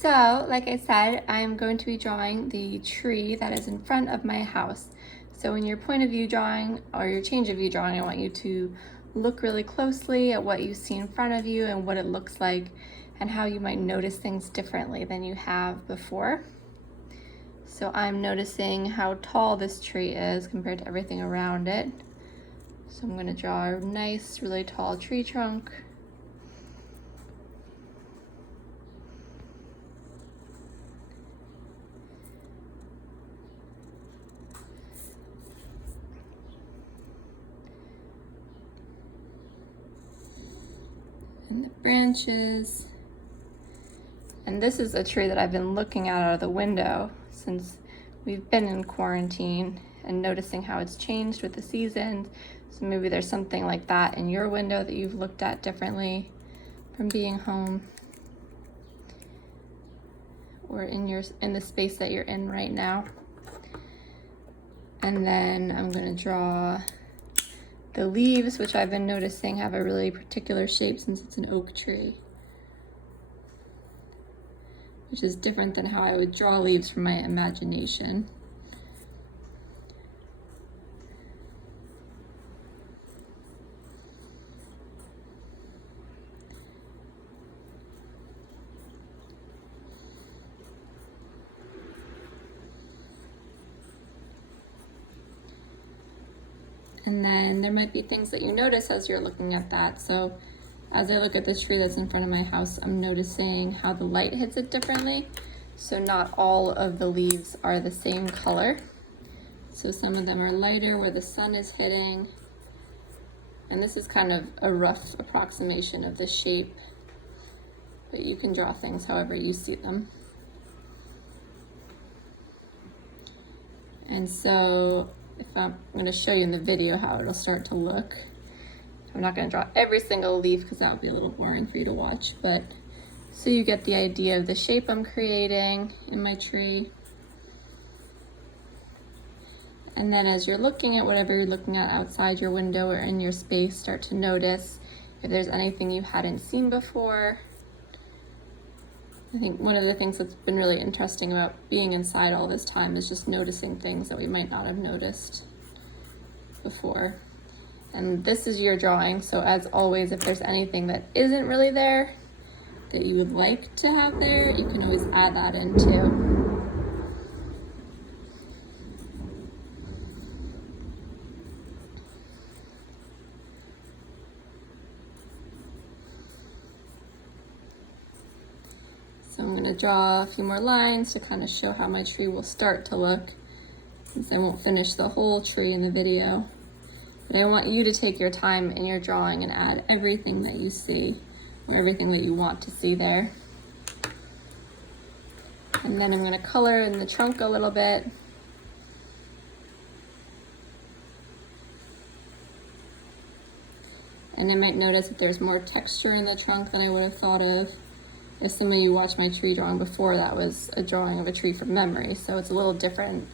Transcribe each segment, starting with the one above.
So, like I said, I'm going to be drawing the tree that is in front of my house. So in your point of view drawing or your change of view drawing, I want you to look really closely at what you see in front of you and what it looks like and how you might notice things differently than you have before. So I'm noticing how tall this tree is compared to everything around it. So I'm going to draw a nice, really tall tree trunk. And the branches. And this is a tree that I've been looking at out of the window since we've been in quarantine and noticing how it's changed with the seasons. So maybe there's something like that in your window that you've looked at differently from being home or in the space that you're in right now. And then I'm going to draw the leaves, which I've been noticing have a really particular shape since it's an oak tree, which is different than how I would draw leaves from my imagination. And then there might be things that you notice as you're looking at that. So as I look at this tree that's in front of my house, I'm noticing how the light hits it differently. So not all of the leaves are the same color. So some of them are lighter where the sun is hitting. And this is kind of a rough approximation of the shape, but you can draw things however you see them. And so if I'm going to show you in the video how it'll start to look. I'm not going to draw every single leaf because that would be a little boring for you to watch, but so you get the idea of the shape I'm creating in my tree. And then as you're looking at whatever you're looking at outside your window or in your space, start to notice if there's anything you hadn't seen before. I think one of the things that's been really interesting about being inside all this time is just noticing things that we might not have noticed before. And this is your drawing, so as always, if there's anything that isn't really there that you would like to have there, you can always add that in too. So I'm going to draw a few more lines to kind of show how my tree will start to look, since I won't finish the whole tree in the video. But I want you to take your time in your drawing and add everything that you see or everything that you want to see there. And then I'm going to color in the trunk a little bit. And I might notice that there's more texture in the trunk than I would have thought of. If some of you watched my tree drawing before, that was a drawing of a tree from memory. So it's a little different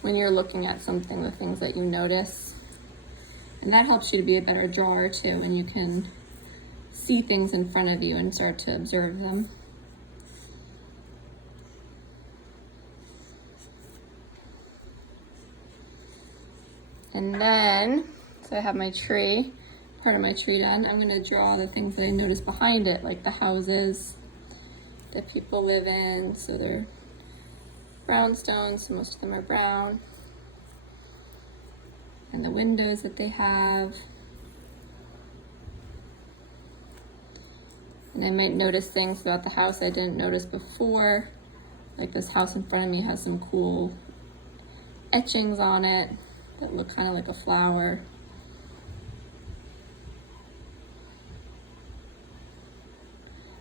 when you're looking at something, the things that you notice. And that helps you to be a better drawer too, when you can see things in front of you and start to observe them. And then, so I have my tree, part of my tree done. I'm going to draw the things that I noticed behind it, like the houses that people live in. So they're brownstones, so most of them are brown. And the windows that they have. And I might notice things about the house I didn't notice before. Like this house in front of me has some cool etchings on it that look kind of like a flower.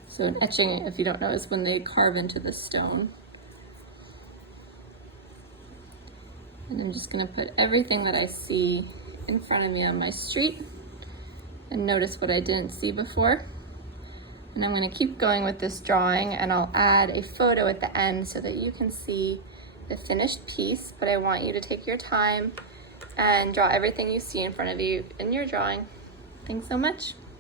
So an etching, if you don't know, is when they carve into the stone. And I'm just gonna put everything that I see in front of me on my street and notice what I didn't see before. And I'm gonna keep going with this drawing, and I'll add a photo at the end so that you can see the finished piece, but I want you to take your time and draw everything you see in front of you in your drawing. Thanks so much.